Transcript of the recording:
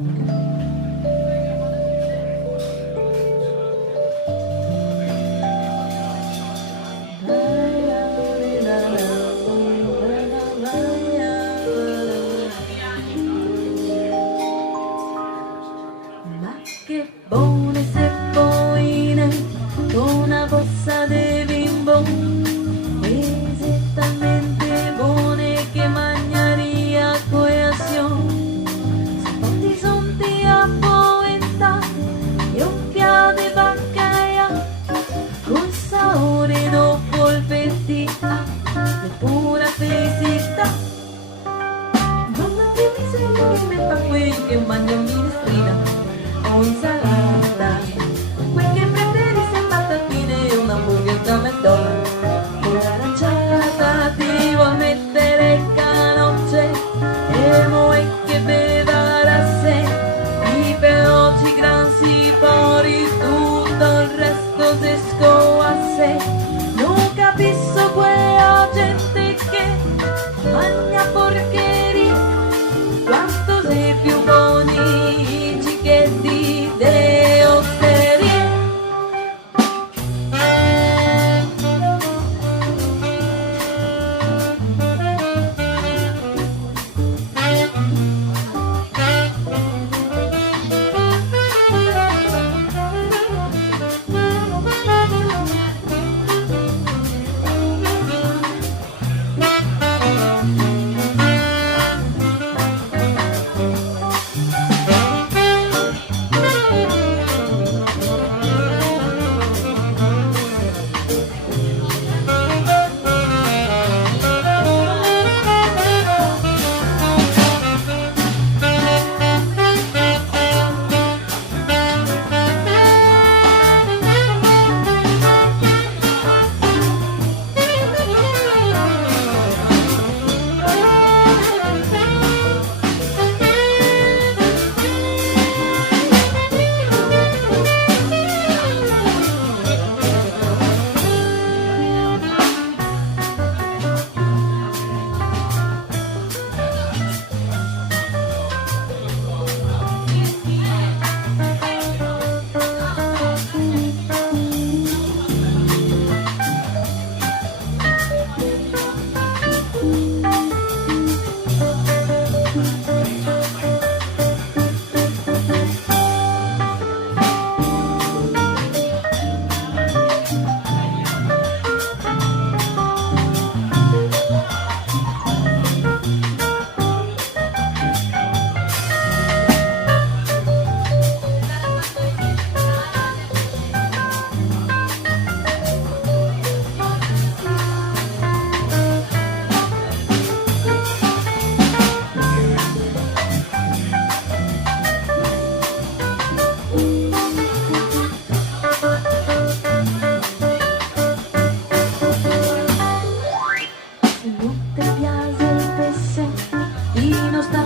Ma che buone seppolline con una bossa de bimbo, ese talmente buone che mangiaria coeazione. Spotti son a poenta e un piano di bancaia con sapore dopo il fettina di pura felicità. Mamma che mi sembra che mi fa quello che mangio in minestrina o insalata, quel che preferisci è patatine e un hamburger da McDonald's. Con l'aranciata ti vuoi mettere canocce e vuoi che beva da sé i veloci grassi fuori, tutto il resto se scoa a sé. Non capisco quella gente che mangia porcheria, quanto sei più buoni i cicchetti de osterie. Se non ti piace il pesce, di non sta